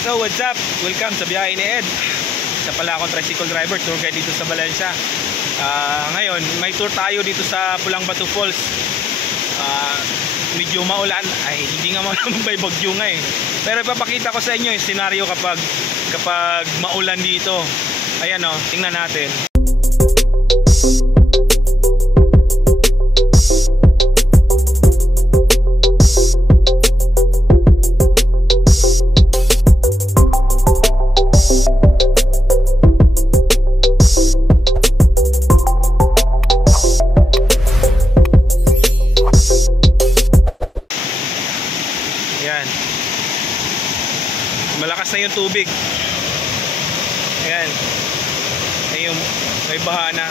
So what's up? Welcome sa biyahe ni Ed. Isa pala akong tricycle driver, tour guide dito sa Valencia. Ngayon may tour tayo dito sa Pulang Batu Falls. Medyo maulan, ay hindi nga maulan, may bagyo nga eh. Pero ipapakita ko sa inyo yung senaryo kapag maulan dito. Ayan o, tingnan natin. Ayan. Malakas na yung tubig. Ayan. Ayun, may baha na.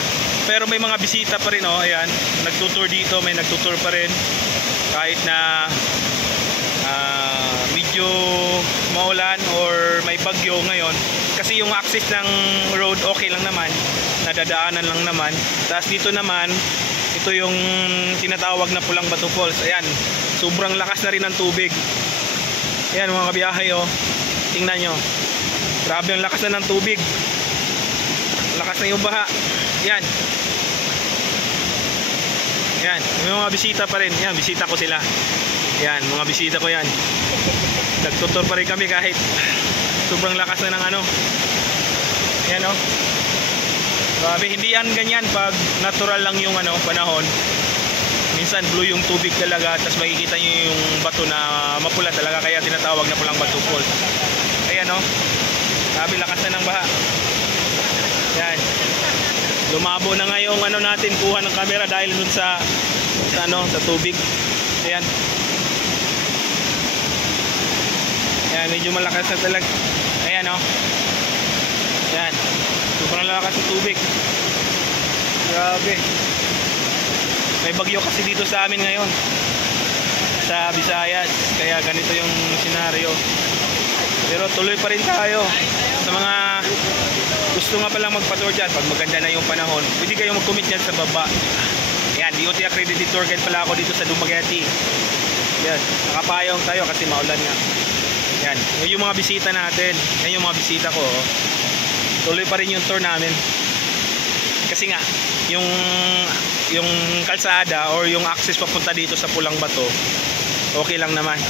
Pero may mga bisita pa rin, oh. Ayan. Nagtutour dito, may nagtutour pa rin. Kahit na medyo maulan or may bagyo ngayon. Kasi yung access ng road okay lang naman. Nadadaanan lang naman. Tapos dito naman, ito yung tinatawag na Pulang Batu Falls. Ayan. Sobrang lakas na rin ng tubig. Ayan mga kabiyahe, oh. Tingnan nyo. Grabe ang lakas na ng tubig. Lakas na yung baha. Ayan. Ayan. May mga bisita pa rin. Ayan, bisita ko sila. Ayan, mga bisita ko yan. Nagtutur pa rin kami kahit sobrang lakas na ng ano. Ayan, oh. Grabe, hindi yan ganyan pag natural lang yung ano, panahon. Minsan blue yung tubig talaga, tapos makikita nyo yung bato na mapula talaga, kaya tinatawag na Pulang Batu Falls. Ayan o, sabi lakas na ng baha. Yan, lumabo na nga yung ano natin, kuha ng camera dahil dun sa tubig. Ayan. Ayan, medyo malakas na talaga. Ayan o. Ayan, sobrang lakas ng tubig. Grabe. May bagyo kasi dito sa amin ngayon sa Visayas, kaya ganito yung senaryo. Pero tuloy pa rin tayo. Sa mga gusto nga palang magpa-tour dyan, pag maganda na yung panahon, pwede kayong mag-commit dyan sa baba. Ayan, DOT accredited tour guide pala ako dito sa Dumaguete. Yan, nakapayong tayo kasi maulan nga. Yan, yung mga bisita natin. Yan yung mga bisita ko, oh. Tuloy pa rin yung tour namin. Kasi nga, yung kalsada or yung access papunta dito sa Pulang Batu okay lang naman,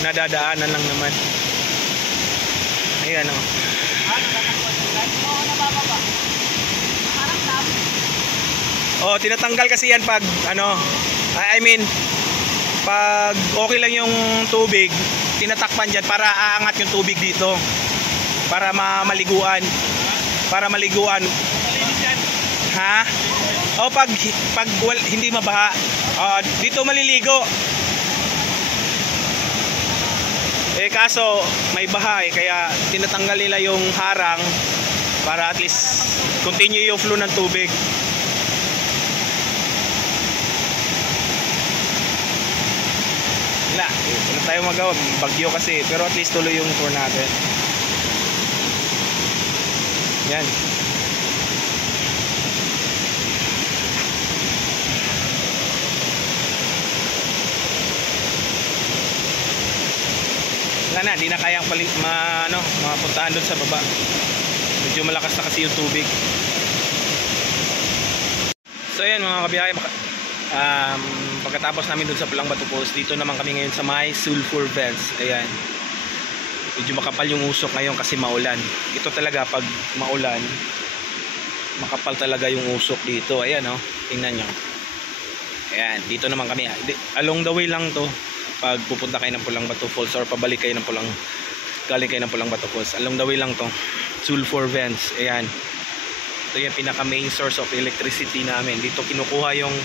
nadadaanan lang naman. Ayan o, oh, tinatanggal kasi yan pag ano, I mean pag okay lang yung tubig, tinatakpan dyan para aangat yung tubig dito para maliguan, ha? O pag hindi mabaha, dito maliligo. Eh kaso may baha eh, kaya tinatanggal nila yung harang para at least continue yung flow ng tubig. Wala tayo magawa, bagyo kasi, pero at least tuloy yung tour natin. Yan. Wala na, di na kayang mapuntahan doon sa baba. Medyo malakas na kasi yung tubig. So ayan mga kabiyahe, pagkatapos namin doon sa Pulang Batu Falls, dito naman kami ngayon sa may sulfur vents. Ayan, medyo makapal yung usok ngayon kasi maulan. Ito talaga pag maulan, makapal talaga yung usok dito. Ayan o, tingnan nyo. Ayan, dito naman kami, along the way lang to. Pag pupunta kayo ng Pulang Batu Falls or pabalik kayo ng galing kayo ng Pulang Batu Falls, along the way lang to, sulfur vents. Ayan, ito yung pinaka main source of electricity namin. Dito kinukuha yung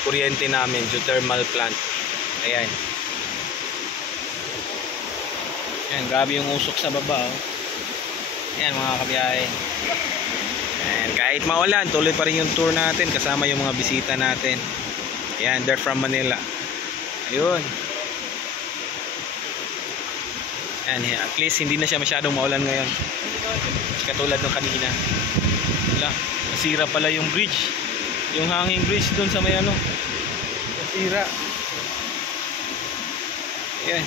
kuryente namin, geothermal plant. Ayan, ayan, grabe yung usok sa baba, oh. Ayan mga kabiyahe. Ayan, kahit maulan, tuloy pa rin yung tour natin kasama yung mga bisita natin. Ayan, they're from Manila. Ayun. Ayan, at least hindi na siya masyadong maulan ngayon. Katulad ng kanina. Wala, nasira pala yung bridge. Yung hanging bridge doon sa may ano. Nasira. Ayan.